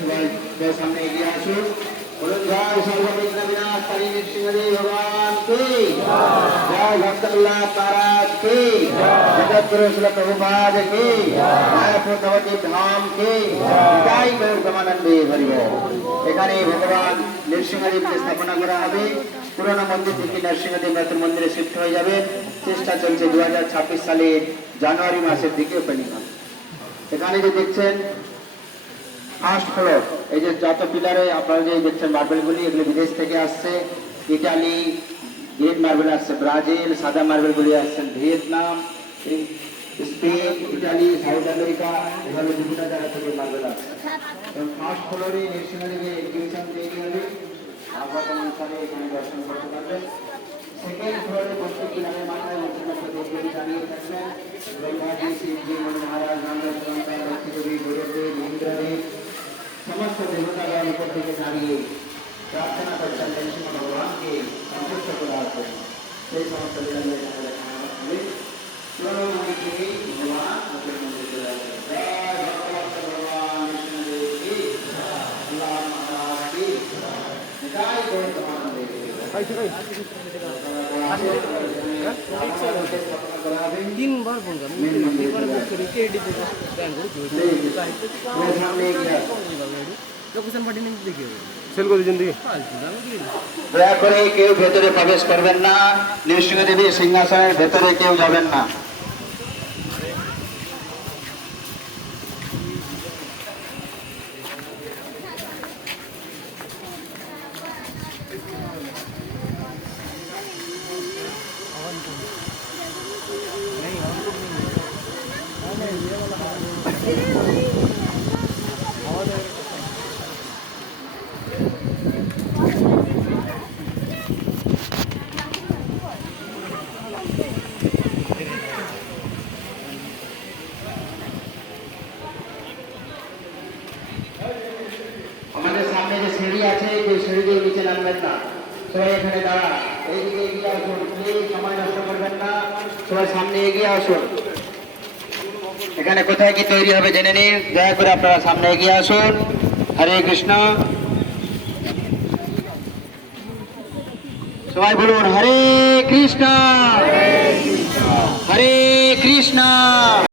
সবাই সামনে এগিয়ে আসুন। ভগবান, কি? জয় মহারাজ কি? ধাম, কি? জয় এখানে ভগবান নৃসিংহদেবকে স্থাপনা করা হবে। পুরোনো মন্দির থেকে নরসিংহদেব নতুন মন্দিরে শিফট হয়ে যাবে। চেষ্টা চলছে দু সালের জানুয়ারি মাসের দিকে ওপেনিং এখানে যে দেখছেন ফার্স্ট ফ্লোর এই যে যত পিলারে আপনারা যে দেখছেন মার্বেলগুলি, এগুলো বিদেশ থেকে আসছে। ইটালি গ্রিন মার্বেল আসছে, ব্রাজিল, সাদা মার্বেলগুলি আসছেন Vietnam, Spain, Italy, South America, এভাবে বিভিন্ন জায়গা থেকে মার্বেল আসছে। এবং ফার্স্ট ফ্লোরে নৃসিংহদেবের এক্সিবিশন তৈরি হবে অনুসারে এখানে দর্শন করতে পারবেন সেকেন্ড ফ্লোরে প্রত্যেক পিলারের মাথায় দেবদেবী দাঁড়িয়ে থাকবেন ব্রহ্মাজি শিবজি মহারাজ রামদেব সমস্ত দেবতাগণ উপর থেকে দাঁড়িয়ে প্রার্থনা করছেন নরসিংহ ভগবানকে সন্তুষ্ট করার জন্য সেই সমস্ত দেখানো হবে ভগবান নতুন মন্দির চলে আসবে জয় ভগবন্ত ভগবান নৃসিংহদেব কি আল্লাহ মহারাজ কি জয় গৌর তোমানন্দে তিনবার ফোন করি এবারে বুক করি কেডি থেকে লোকেশন পাঠিয়ে নিয়ে দেখি সেল করে দিচ্ছেন দিকে ফালতু আমি কি দয়া করে কেউ ভেতরে প্রবেশ করবেন না। নৃসিংহদেবীর সিংহাসনের ভেতরে কেউ যাবেন না আমাদের সামনে যে সিঁড়ি আছে যে সিঁড়ি দিয়ে নিচে নামবেন না সবাই এখানে দাঁড়া এইদিকে এগিয়ে আসুন। প্লিজ, সময় নষ্ট করবেন না। সবাই সামনে এগিয়ে আসুন। এখানে কোথায় কি তৈরি হবে জেনে নিন। দয়া করে আপনারা সামনে এগিয়ে আসুন। হরে কৃষ্ণ। সবাই বলুন, হরে কৃষ্ণ। হরে কৃষ্ণ